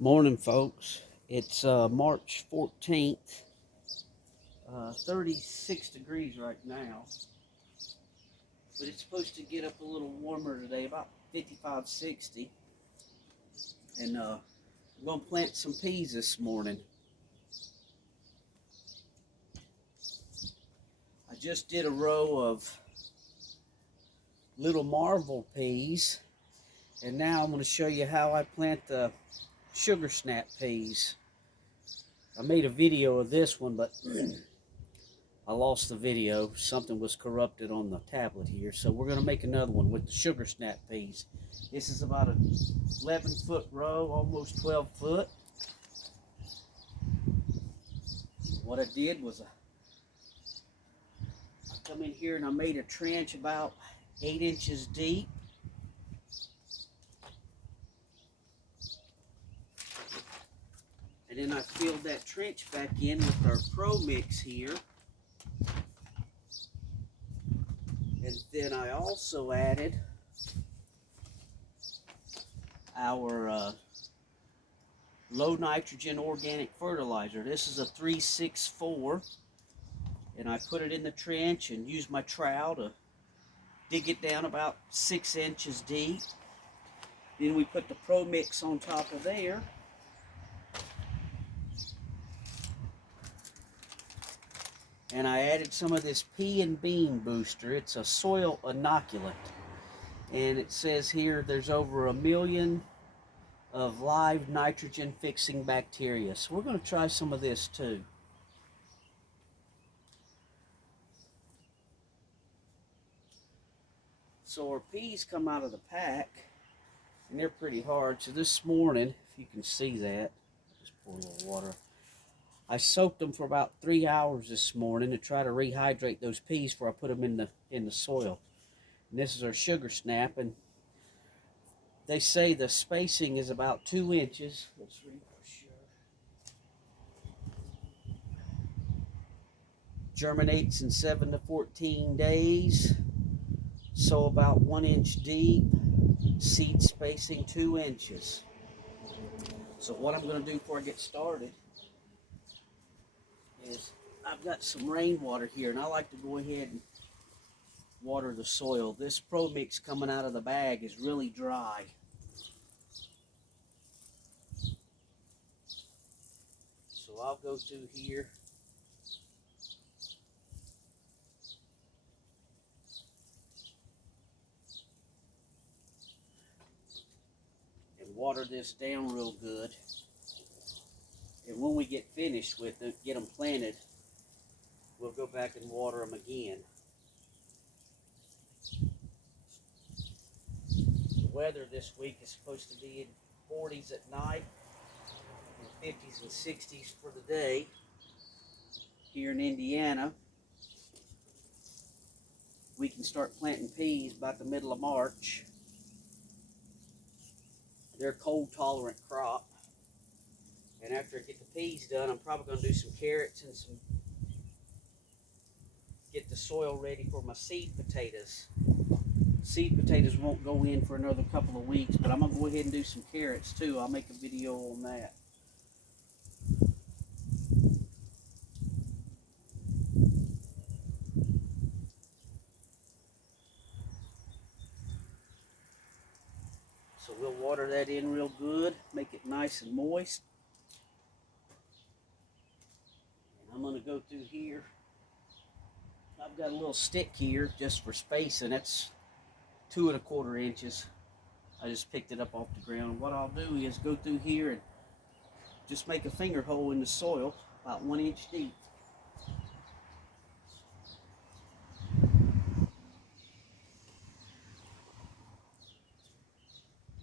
Morning, folks. It's March 14th, 36 degrees right now, but it's supposed to get up a little warmer today, about 55, 60. And I'm going to plant some peas this morning. I just did a row of little marvel peas, and now I'm going to show you how I plant the sugar snap peas. I made a video of this one, but I lost the video. Something was corrupted on the tablet here. So we're going to make another one with the sugar snap peas. This is about an 11-foot row, almost 12 foot. What I did was I come in here and I made a trench about 8 inches deep. And then I filled that trench back in with our Pro Mix here. And then I also added our low nitrogen organic fertilizer. This is a 364, and I put it in the trench and used my trowel to dig it down about 6 inches deep. Then we put the Pro Mix on top of there. And I added some of this pea and bean booster. It's a soil inoculant. And it says here there's over 1 million of live nitrogen fixing bacteria. So we're going to try some of this too. So our peas come out of the pack, and they're pretty hard. So this morning, if you can see that, just pour a little water. I soaked them for about 3 hours this morning to try to rehydrate those peas before I put them in the soil. And this is our sugar snap, and they say the spacing is about 2 inches. Let's read for sure. Germinates in 7 to 14 days. Sow about 1 inch deep. Seed spacing 2 inches. So what I'm going to do before I get started is I've got some rainwater here, and I like to go ahead and water the soil. This Pro Mix coming out of the bag is really dry. So I'll go through here and water this down real good. And when we get finished with it, get them planted, we'll go back and water them again. The weather this week is supposed to be in 40s at night and 50s and 60s for the day here in Indiana. We can start planting peas about the middle of March. They're a cold tolerant crop. And after I get the peas done, I'm probably going to do some carrots and get the soil ready for my seed potatoes. Seed potatoes won't go in for another couple of weeks, but I'm going to go ahead and do some carrots too. I'll make a video on that. So we'll water that in real good, make it nice and moist. And I'm going to go through here. I've got a little stick here just for spacing. That's 2 1/4 inches. I just picked it up off the ground. What I'll do is go through here and just make a finger hole in the soil about 1 inch deep.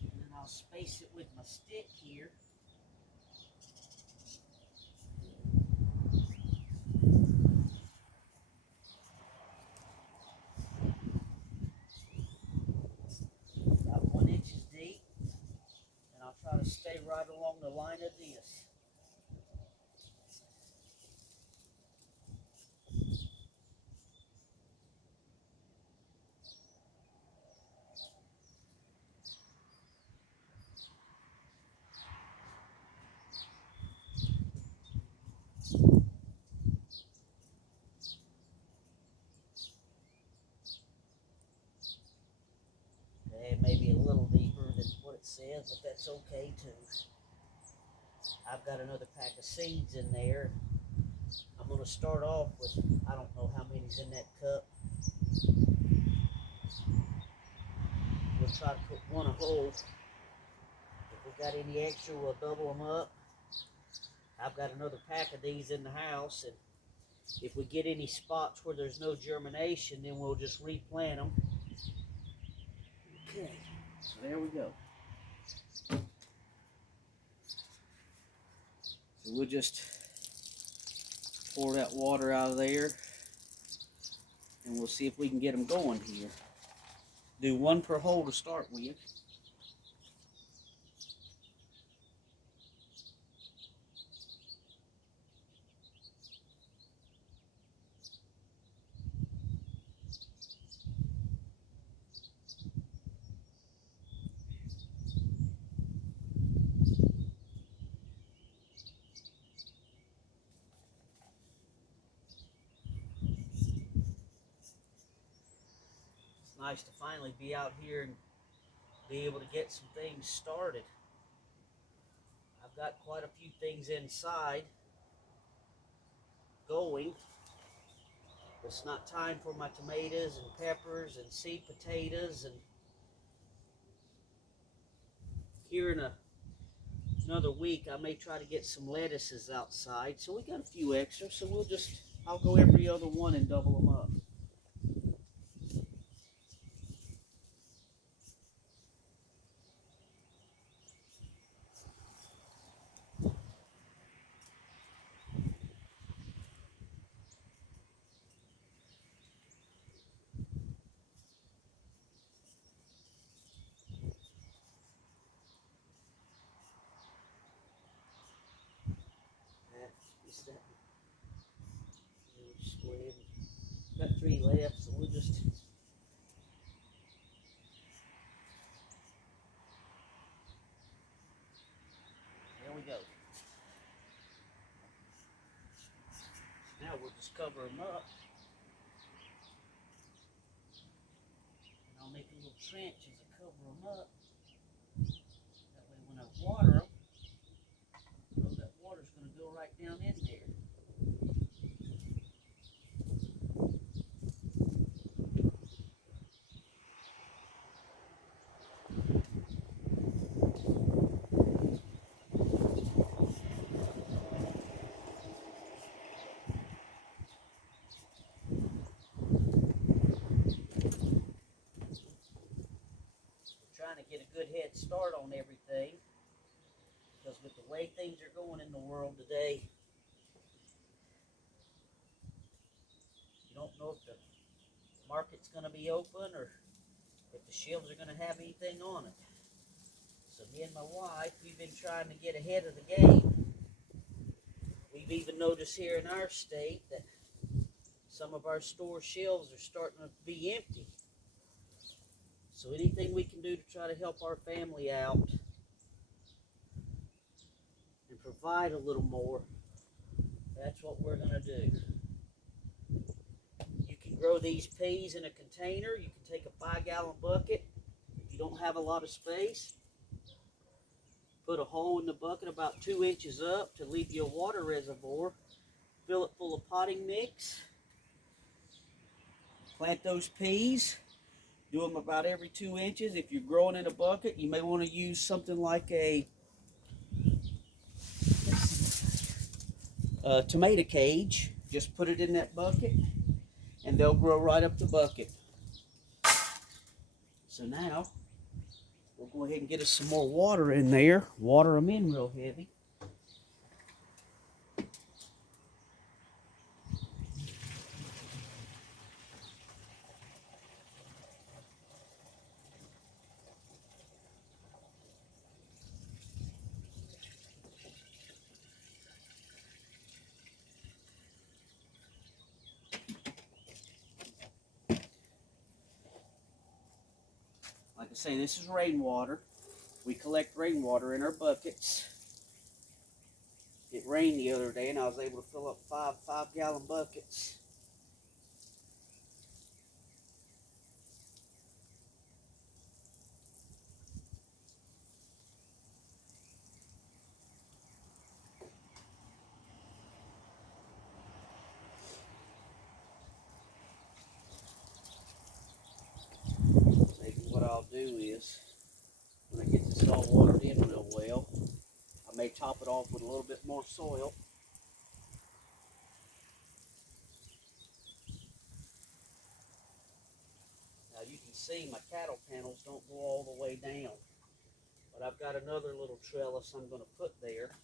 And then I'll space it with my stick here. About 1 inch deep. And I'll try to stay right along the line of this. And maybe a little deeper than what it says, but that's okay too. I've got another pack of seeds in there. I'm going to start off with, I don't know how many's in that cup. We'll try to put one a hole. If we got any extra, we'll double them up. I've got another pack of these in the house, and if we get any spots where there's no germination, then we'll just replant them. Okay, so there we go. So we'll just pour that water out of there, and we'll see if we can get them going here. Do one per hole to start with. Nice to finally be out here and be able to get some things started. I've got quite a few things inside going. It's not time for my tomatoes and peppers and sweet potatoes, and here in another week I may try to get some lettuces outside. So we got a few extra, so I'll go every other one and double them up. Just go ahead and got 3 left, so we'll just there we go. Now we'll just cover them up. And I'll make a little trench as I cover them up. That way when I water them, you know, that water's going to go right down in there. Trying to get a good head start on everything, because with the way things are going in the world today, you don't know if the market's going to be open or if the shelves are going to have anything on it. So me and my wife, we've been trying to get ahead of the game. We've even noticed here in our state that some of our store shelves are starting to be empty. So anything we can do to try to help our family out and provide a little more, that's what we're going to do. You can grow these peas in a container. You can take a 5-gallon bucket. If you don't have a lot of space, put a hole in the bucket about 2 inches up to leave you a water reservoir. Fill it full of potting mix. Plant those peas. Do them about every 2 inches. If you're growing in a bucket, you may want to use something like a tomato cage. Just put it in that bucket and they'll grow right up the bucket. So now we'll go ahead and get us some more water in there. Water them in real heavy. Like I say, this is rainwater. We collect rainwater in our buckets. It rained the other day and I was able to fill up five-gallon buckets. Maybe what I'll do is, when I get this all watered in real well, I may top it off with a little bit more soil. Now you can see my cattle panels don't go all the way down, but I've got another little trellis I'm going to put there.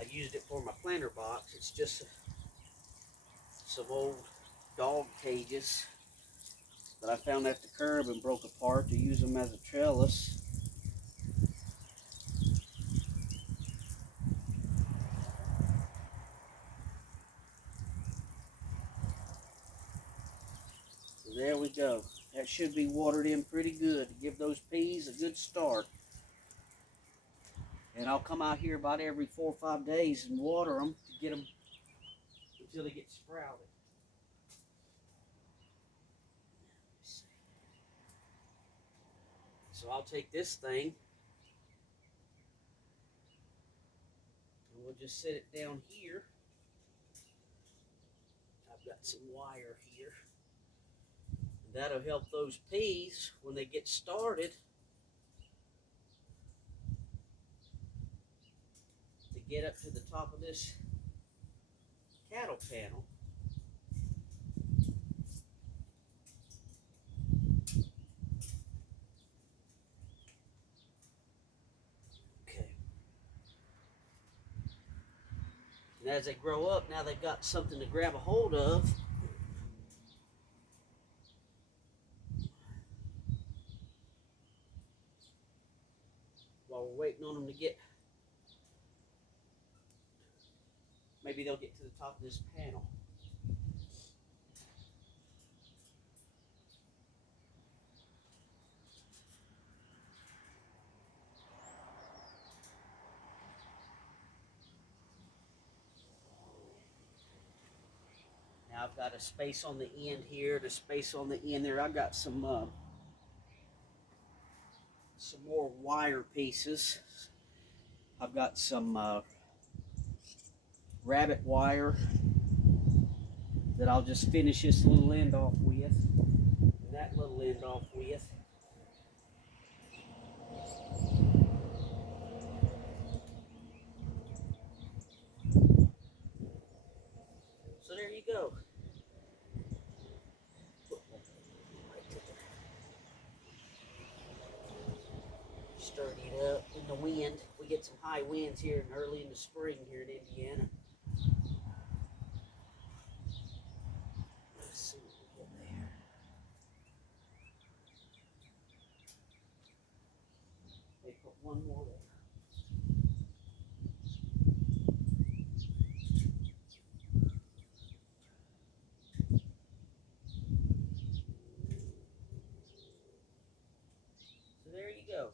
I used it for my planter box. It's just some old dog cages that I found at the curb and broke apart to use them as a trellis. So there we go. That should be watered in pretty good to give those peas a good start. And I'll come out here about every 4 or 5 days and water them to get them until they get sprouted. So I'll take this thing and we'll just set it down here. I've got some wire here. And that'll help those peas when they get started to get up to the top of this cattle panel. And as they grow up, now they've got something to grab a hold of. While we're waiting on them to get, maybe they'll get to the top of this panel. Now I've got a space on the end here, the space on the end there. I've got some more wire pieces. I've got some rabbit wire that I'll just finish this little end off with, and that little end off with. So there you go. Stirring it up in the wind. We get some high winds here and early in the spring here in Indiana. Let's see what we get there. They put one more there. So there you go.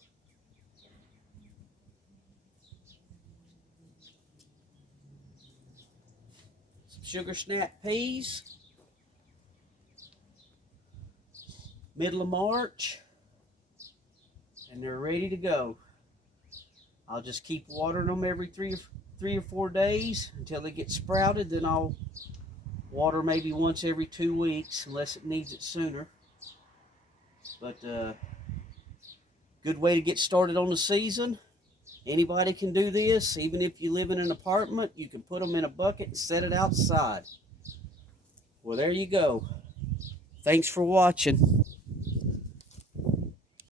Sugar Snap peas, middle of March, and they're ready to go. I'll just keep watering them every three or 4 days until they get sprouted. Then I'll water maybe once every 2 weeks unless it needs it sooner. But good way to get started on the season. Anybody can do this. Even if you live in an apartment, you can put them in a bucket and set it outside. Well, there you go. Thanks for watching.